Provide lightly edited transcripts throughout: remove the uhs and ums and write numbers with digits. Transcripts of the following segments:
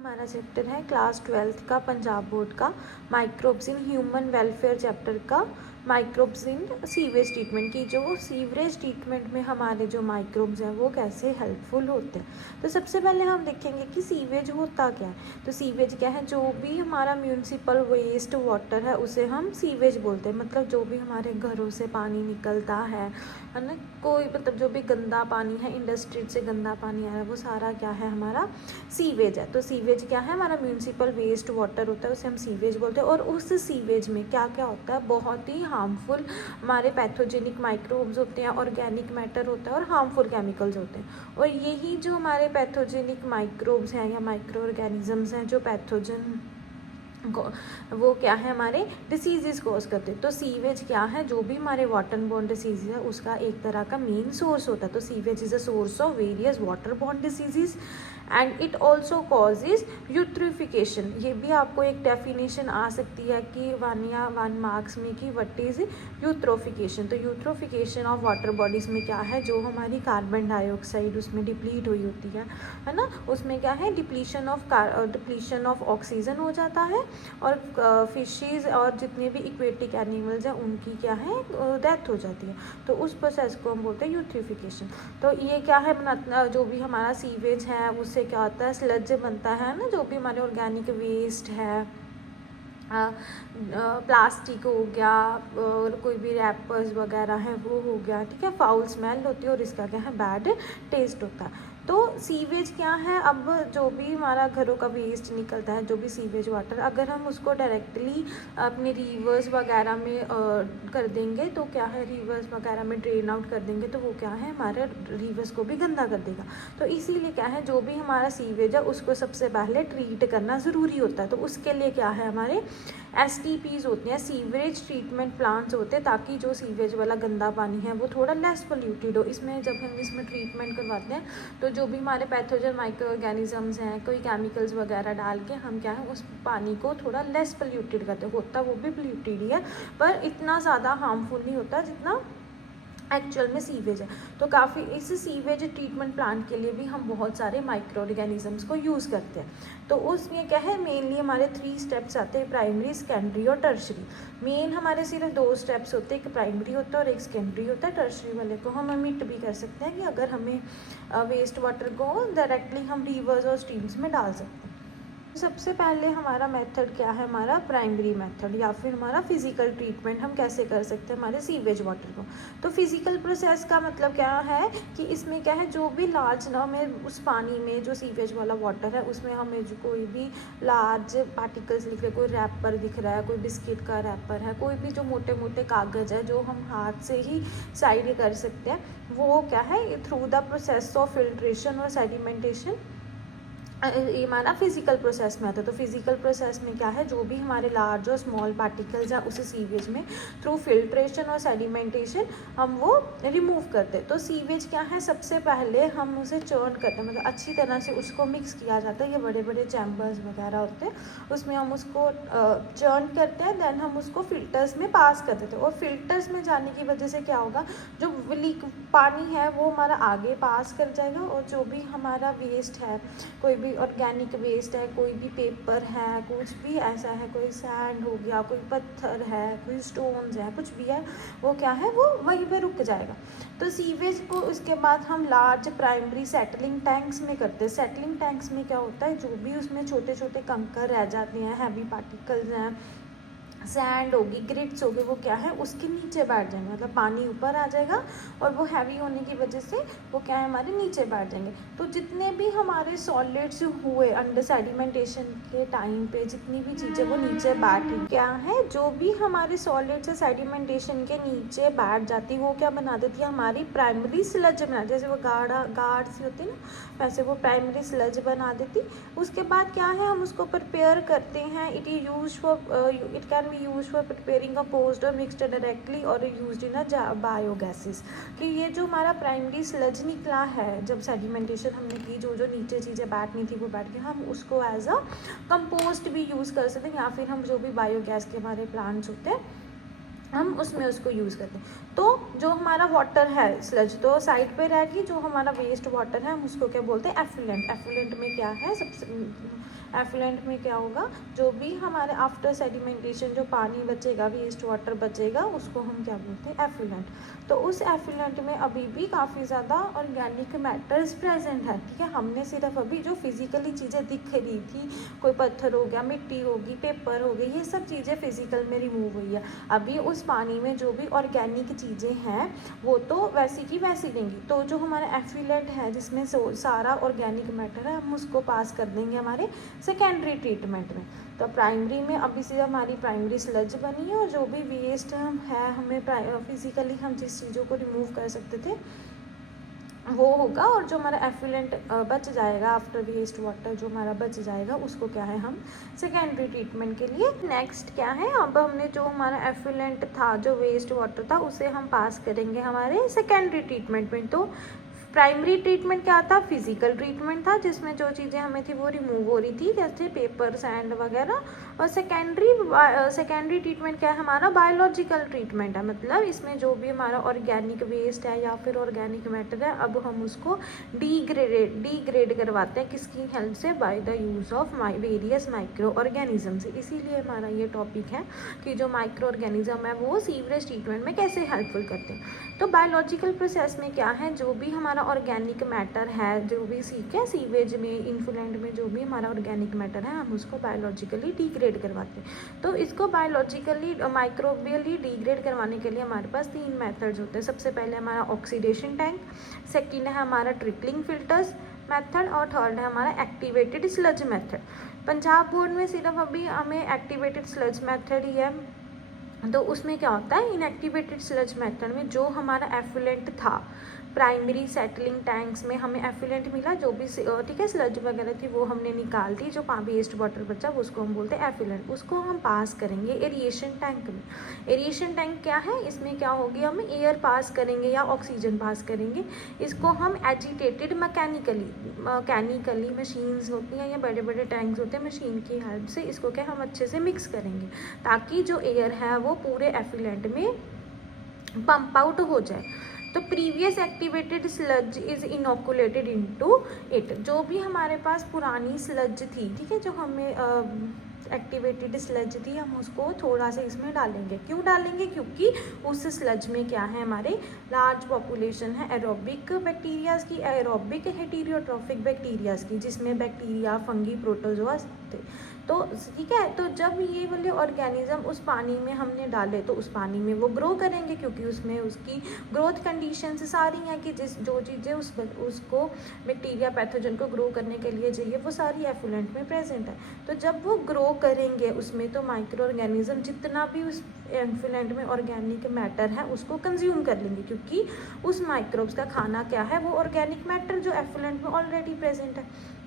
हमारा चैप्टर है class 12th का पंजाब बोर्ड का microbes in human welfare chapter का माइक्रोब्स इन सीवेज ट्रीटमेंट की। जो सीवरेज ट्रीटमेंट में हमारे जो माइक्रोब्स हैं वो कैसे हेल्पफुल होते हैं। तो सबसे पहले हम देखेंगे कि सीवेज होता क्या है। तो सीवेज क्या है, जो भी हमारा म्यूनसिपल वेस्ट वाटर है उसे हम सीवेज बोलते हैं। मतलब जो भी हमारे घरों से पानी निकलता है ना, कोई मतलब जो भी गंदा पानी है, इंडस्ट्री से गंदा पानी आ रहा है, वो सारा क्या है हमारा सीवेज है। तो सीवेज क्या है, हमारा म्यूनसिपल वेस्ट वाटर होता है, उसे हम सीवेज बोलते हैं। और उस सीवेज में क्या क्या होता है, बहुत ही हार्मफुल हमारे पैथोजेनिक माइक्रोब्स होते हैं, ऑर्गेनिक मैटर होता है और हार्मफुल केमिकल्स होते हैं। और यही जो हमारे पैथोजेनिक माइक्रोब्स हैं या माइक्रो ऑर्गेनिजम्स हैं जो पैथोजन वो क्या है हमारे डिसीजेज कॉज करते हैं। तो सीवेज क्या है, जो भी हमारे वाटर बॉर्न डिसीज है उसका एक तरह का मेन सोर्स होता है। तो sewage is a source of various water borne diseases and it also causes eutrophication. ये भी आपको एक डेफिनेशन आ सकती है कि 1 मार्क्स में कि व्हाट इज यूट्रोफिकेशन। तो यूट्रोफिकेशन ऑफ वाटर बॉडीज में क्या है, जो हमारी कार्बन डाइऑक्साइड उसमें डिप्लीट हुई होती है ना, उसमें क्या है डिप्लीशन ऑफ ऑक्सीजन हो जाता है और फिशेज और जितने भी इक्वेटिक एनिमल्स हैं उनकी क्या है डेथ हो जाती है। तो उस प्रोसेस को हम बोलते हैं यूट्रिफिकेशन। तो ये क्या है, जो भी हमारा सीवेज है उससे क्या होता है, स्लज बनता है ना, जो भी हमारे ऑर्गेनिक वेस्ट है, प्लास्टिक हो गया और कोई भी रैपर्स वगैरह है वो हो गया, ठीक है, फाउल स्मेल होती है और इसका क्या है बैड टेस्ट होता है। तो सीवेज क्या है, अब जो भी हमारा घरों का वेस्ट निकलता है, जो भी सीवेज वाटर, अगर हम उसको डायरेक्टली अपने रिवर्स वगैरह में कर देंगे तो क्या है, रिवर्स वगैरह में ड्रेन आउट कर देंगे तो वो क्या है हमारे रिवर्स को भी गंदा कर देगा। तो इसीलिए क्या है, जो भी हमारा सीवेज है उसको सबसे पहले ट्रीट करना ज़रूरी होता है। तो उसके लिए क्या है, हमारे STPs होते हैं, सीवरेज ट्रीटमेंट प्लांट्स होते हैं, ताकि जो सीवेज वाला गंदा पानी है वो थोड़ा लेस पोल्यूटेड हो। इसमें जब हम इसमें ट्रीटमेंट करवाते हैं तो जो भी हमारे पैथोजन माइक्रो ऑर्गेनिजम्स हैं, कोई केमिकल्स वगैरह डाल के हम क्या है उस पानी को थोड़ा लेस पोल्यूटेड करते हैं। होता वो भी पोल्यूटेड ही है पर इतना ज़्यादा हार्मफुल नहीं होता जितना एक्चुअल में सीवेज है। तो काफ़ी इस सीवेज ट्रीटमेंट प्लांट के लिए भी हम बहुत सारे माइक्रो ऑर्गेनिजम्स को यूज़ करते हैं। तो उसमें क्या है, मेनली हमारे 3 स्टेप्स आते हैं, प्राइमरी, सेकेंडरी और टर्शरी। मेन हमारे सिर्फ 2 स्टेप्स होते हैं, एक प्राइमरी होता है और एक सेकेंडरी होता है। टर्शरी वाले को हम ओमिट भी कर सकते हैं कि अगर हमें वेस्ट वाटर को डायरेक्टली हम रिवर्स और स्ट्रीम्स में डाल सकते हैं। सबसे पहले हमारा मेथड क्या है, हमारा प्राइमरी मेथड या फिर हमारा फिजिकल ट्रीटमेंट हम कैसे कर सकते हैं हमारे सीवेज वाटर को। तो फिजिकल प्रोसेस का मतलब क्या है कि इसमें क्या है, जो भी लार्ज ना हमें उस पानी में जो सीवेज वाला वाटर है उसमें हमें जो कोई भी लार्ज पार्टिकल्स दिख रहे, कोई रैपर दिख रहा है, कोई बिस्किट का रैपर है, कोई भी जो मोटे मोटे कागज़ है जो हम हाथ से ही साइड कर सकते हैं, वो क्या है through the process of filtration और सेडिमेंटेशन ये हमारा फिजिकल प्रोसेस में आता है। तो फिजिकल प्रोसेस में क्या है, जो भी हमारे लार्ज और स्मॉल पार्टिकल्स हैं उसे सीवेज में थ्रू फिल्ट्रेशन और सेडिमेंटेशन हम वो रिमूव करते हैं। तो सीवेज क्या है, सबसे पहले हम उसे चर्न करते हैं, मतलब अच्छी तरह से उसको मिक्स किया जाता है। ये बड़े बड़े चैम्बर्स वगैरह होते हैं, उसमें हम उसको चर्न करते हैं, देन हम उसको फिल्टर्स में पास कर देते हैं। और फिल्टर्स में जाने की वजह से क्या होगा, जो लीक पानी है वो हमारा आगे पास कर जाएगा और जो भी हमारा वेस्ट है, कोई भी ऑर्गेनिक वेस्ट है, कोई भी पेपर है, कुछ भी ऐसा है, कोई सैंड हो गया, कोई पत्थर है, कोई स्टोन्स है, कुछ भी है, वो क्या है वो वहीं पे रुक जाएगा। तो सीवेज को उसके बाद हम लार्ज प्राइमरी सेटलिंग टैंक्स में करते हैं। सेटलिंग टैंक्स में क्या होता है, जो भी उसमें छोटे छोटे कंकर रह जाते हैं, हैवी पार्टिकल्स हैं, सैंड होगी, ग्रिट्स होगी, वो क्या है उसके नीचे बैठ जाएंगे, मतलब पानी ऊपर आ जाएगा और वो हैवी होने की वजह से वो क्या है हमारे नीचे बैठ जाएंगे। तो जितने भी हमारे सॉलिड्स हुए अंडर सेडिमेंटेशन के टाइम पे, जितनी भी चीज़ें वो नीचे बैठी, क्या है जो भी हमारे सॉलिड्स है सेडिमेंटेशन के नीचे बैठ जाती, वो क्या बना देती है हमारी प्राइमरी स्लज बना, जैसे वो गाढ़ सी होती है ना, वैसे वो प्राइमरी स्लज बना देती। उसके बाद क्या है, हम उसको प्रिपेयर करते हैं। It can be used for preparing a post or mixed directly or used in a biogases। कि ये जो हमारा प्राइमरी स्लज निकला है, जब सेडिमेंटेशन हमने की, जो जो नीचे चीज़ें बैठनी थी वो बैठ के हम उसको एज अ कंपोस्ट भी यूज़ कर सकते हैं, या फिर हम जो भी बायोगैस के हमारे प्लांट्स होते हैं हम उसमें उसको यूज़ करते हैं। तो जो हमारा वाटर है स्लज तो साइड पे रहेगी, जो हमारा वेस्ट वाटर है हम उसको क्या बोलते हैं, एफ्लुएंट। एफ्लुएंट में क्या है, सबसे एफ्लुएंट में क्या होगा, जो भी हमारे आफ्टर सेडिमेंटेशन जो पानी बचेगा, वेस्ट वाटर बचेगा, उसको हम क्या बोलते हैं, एफ्लुएंट। तो उस एफ्लुएंट में अभी भी काफ़ी ज़्यादा ऑर्गेनिक मैटर्स प्रेजेंट है, ठीक है। हमने सिर्फ अभी जो फिजिकली चीज़ें दिख रही थी, कोई पत्थर हो गया, मिट्टी होगी, पेपर हो गई, ये सब चीज़ें फिजिकल में रिमूव हुई है। अभी उस पानी में जो भी ऑर्गेनिक चीज़ें हैं वो तो वैसी की वैसी रहेंगी। तो जो हमारा एफ्लुएंट है जिसमें सारा ऑर्गेनिक मैटर है, हम उसको पास कर देंगे हमारे सेकेंडरी ट्रीटमेंट में। तो प्राइमरी में अभी से हमारी प्राइमरी स्लज बनी है, और जो भी वेस्ट है हमें फिजिकली हम जिस चीज़ों को रिमूव कर सकते थे वो होगा, और जो हमारा एफ्लुएंट बच जाएगा आफ्टर वेस्ट वाटर, जो हमारा बच जाएगा उसको क्या है, हम सेकेंडरी ट्रीटमेंट के लिए। नेक्स्ट क्या है, अब हमने जो हमारा एफ्लुएंट था, जो वेस्ट वाटर था, उसे हम पास करेंगे हमारे सेकेंडरी ट्रीटमेंट में। तो प्राइमरी ट्रीटमेंट क्या था, फिजिकल ट्रीटमेंट था, जिसमें जो चीज़ें हमें थी वो रिमूव हो रही थी, जैसे पेपर, सैंड वगैरह। और सेकेंडरी ट्रीटमेंट क्या है, हमारा बायोलॉजिकल ट्रीटमेंट है। मतलब इसमें जो भी हमारा ऑर्गेनिक वेस्ट है या फिर ऑर्गेनिक मैटर है, अब हम उसको डीग्रेड करवाते हैं, किसकी हेल्प से, by the use of various micro organism से। इसीलिए हमारा ये टॉपिक है कि जो माइक्रो ऑर्गेनिज्म है वो सीवरेज ट्रीटमेंट में कैसे हेल्पफुल करते हैं। तो बायोलॉजिकल प्रोसेस में क्या है, जो भी हमारा ऑर्गेनिक मैटर है, जो भी सीवेज में, इन्फ्लुएंट में जो भी हमारा ऑर्गेनिक मैटर है, हम उसको बायोलॉजिकली डिग्रेड करवाते हैं। तो इसको बायोलॉजिकली माइक्रोबियली डिग्रेड करवाने के लिए हमारे पास 3 मेथड्स होते हैं। सबसे पहले हमारा ऑक्सीडेशन टैंक, सेकेंड है हमारा ट्रिकलिंग फिल्टर्स मेथड, और थर्ड है हमारा activated sludge method. Punjab board में सिर्फ अभी हमें एक्टिवेटेड स्लज मेथड ही है। तो उसमें क्या होता है, इनएक्टिवेटेड स्लज मेथड में जो हमारा एफ्लुएंट था, प्राइमरी सेटलिंग टैंक्स में हमें एफ्लुएंट मिला, जो भी ठीक है स्लज वगैरह थी वो हमने निकाल दी, जो वेस्ट वाटर बचा उसको हम बोलते हैं एफ्लुएंट। उसको हम पास करेंगे एरिएशन टैंक में। एरिएशन टैंक क्या है, इसमें क्या होगी, हम एयर पास करेंगे या ऑक्सीजन पास करेंगे। इसको हम एजिटेटेड मैकेनिकली मशीन्स होती हैं या बड़े बड़े टैंक्स होते हैं, मशीन की हेल्प से इसको क्या हम अच्छे से मिक्स करेंगे, ताकि जो एयर है वो पूरे एफ्लुएंट में पंप आउट हो जाए। तो previous activated sludge is inoculated into it. जो भी हमारे पास पुरानी स्लज थी, ठीक है, जो हमें एक्टिवेटेड स्लज थी, हम उसको थोड़ा सा इसमें डालेंगे। क्यों डालेंगे, क्योंकि उस स्लज में क्या है, हमारे लार्ज पॉपुलेशन है एरोबिक बैक्टीरियाज की, एरोबिक हेटेरोट्रॉफिक बैक्टीरियाज की, जिसमें बैक्टीरिया, फंगी, प्रोटोजोआ थे। तो ठीक है, तो जब ये वाले ऑर्गेनिज्म उस पानी में हमने डाले तो उस पानी में वो ग्रो करेंगे, क्योंकि उसमें उसकी ग्रोथ कंडीशंस सारी हैं कि जो चीज़ें उसको बैक्टीरिया, पैथोजन को ग्रो करने के लिए चाहिए, वो सारी एफ्लुएंट में प्रेजेंट है। तो जब वो ग्रो करेंगे उसमें, तो माइक्रो ऑर्गेनिज्म जितना भी उस एफ्लुएंट में ऑर्गेनिक मैटर है उसको कंज्यूम कर लेंगे, क्योंकि उस माइक्रोब्स का खाना क्या है, वो ऑर्गेनिक मैटर जो एफ्लुएंट में ऑलरेडी प्रेजेंट है।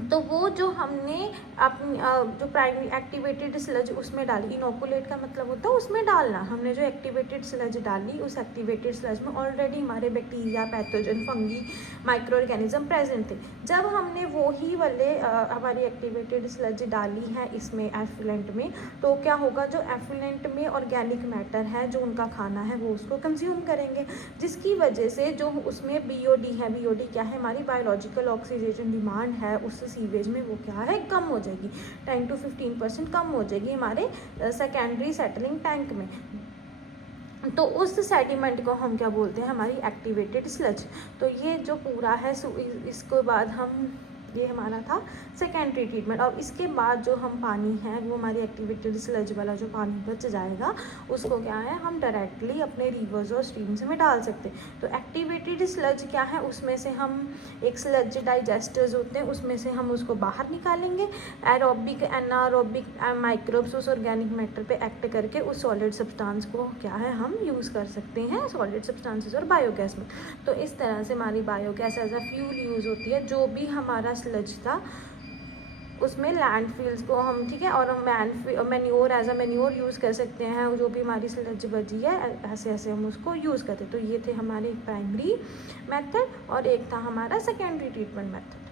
तो वो जो हमने अपनी जो प्राइमरी एक्टिवेटेड स्लज उसमें डाली, इनोकुलेट का मतलब होता है उसमें डालना, हमने जो एक्टिवेटेड स्लज डाली, उस एक्टिवेटेड स्लज में ऑलरेडी हमारे bacteria, pathogen, fungi, micro organism present थे। जब हमने वो ही वाले हमारी एक्टिवेटेड स्लज डाली है इसमें एफ्लुएंट में, तो क्या होगा, जो एफ्लुएंट में ऑर्गेनिक मैटर है, जो उनका खाना है, वो उसको कंज्यूम करेंगे, जिसकी वजह से जो उसमें बीओडी है, बीओडी क्या है, हमारी बायोलॉजिकल ऑक्सीडेशन डिमांड है उस सीवेज में, वो क्या है, कम हो जाएगी, 10 to 15% कम हो जाएगी हमारे सेकेंडरी सेटलिंग टैंक में। तो उस सेडिमेंट को हम क्या बोलते हैं, हमारी एक्टिवेटेड स्लज। तो ये जो पूरा है, इसके बाद हम, ये हमारा था सेकेंडरी ट्रीटमेंट। और इसके बाद जो हम पानी है, वो हमारी एक्टिवेटेड स्लज वाला जो पानी बच जाएगा, उसको क्या है, हम डायरेक्टली अपने रिवर्स और स्ट्रीम्स में डाल सकते हैं। तो एक्टिवेटेड स्लज क्या है, उसमें से हम एक स्लज डाइजेस्टर्स होते हैं, उसमें से हम उसको बाहर निकालेंगे। एरोबिक, एनारोबिक माइक्रोब्स उस ऑर्गेनिक मैटर पे एक्ट करके उस सॉलिड सब्सटेंस को क्या है, हम यूज़ कर सकते हैं सॉलिड सब्सटेंसेस और बायोगैस में। तो इस तरह से हमारी biogas as a fuel use होती है। जो भी हमारा स्लज था उसमें लैंडफिल्स को हम, ठीक है, और हम manure as a manure use कर सकते हैं। जो भी हमारी स्लज बची है, ऐसे ऐसे हम उसको यूज़ करते। तो ये थे हमारे प्राइमरी मेथड और एक था हमारा secondary treatment method.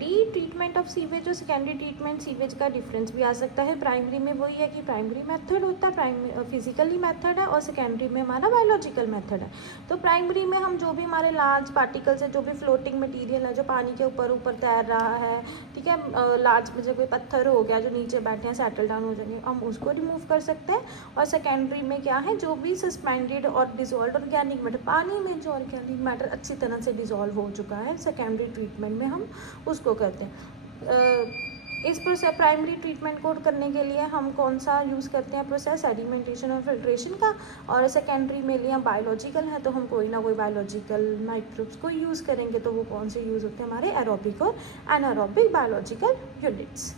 Treatment of sewage और सेकेंडरी ट्रीटमेंट सीवेज का डिफरेंस भी आ सकता है। प्राइमरी में वही है कि प्राइमरी मेथड होता है, फिजिकली मेथड है, और सेकेंडरी में हमारा बायोलॉजिकल मेथड है। तो प्राइमरी में हम जो भी हमारे लार्ज पार्टिकल्स है, जो भी फ्लोटिंग मटेरियल है जो पानी के ऊपर ऊपर तैर रहा है, ठीक है, लार्ज में जो कोई पत्थर हो गया जो नीचे बैठे हैं सेटल डाउन हो जाएंगे, हम उसको रिमूव कर सकते हैं। और सेकेंडरी में क्या है, जो भी सस्पेंडेड और डिजोल्व ऑर्गेनिक मैटर, पानी में जो ऑर्गेनिक मैटर अच्छी तरह से डिजोल्व हो चुका है, सेकेंडरी ट्रीटमेंट में हम उसको करते हैं। इस प्रोसेस प्राइमरी ट्रीटमेंट को करने के लिए हम कौन सा यूज़ करते हैं प्रोसेस, सेडिमेंटेशन और फिल्ट्रेशन का। और सेकेंडरी में लिए बायोलॉजिकल है तो हम कोई ना कोई बायोलॉजिकल माइक्रोब्स को यूज़ करेंगे। तो वो कौन से यूज़ होते हैं हमारे एरोबिक और एनारोबिक बायोलॉजिकल यूनिट्स।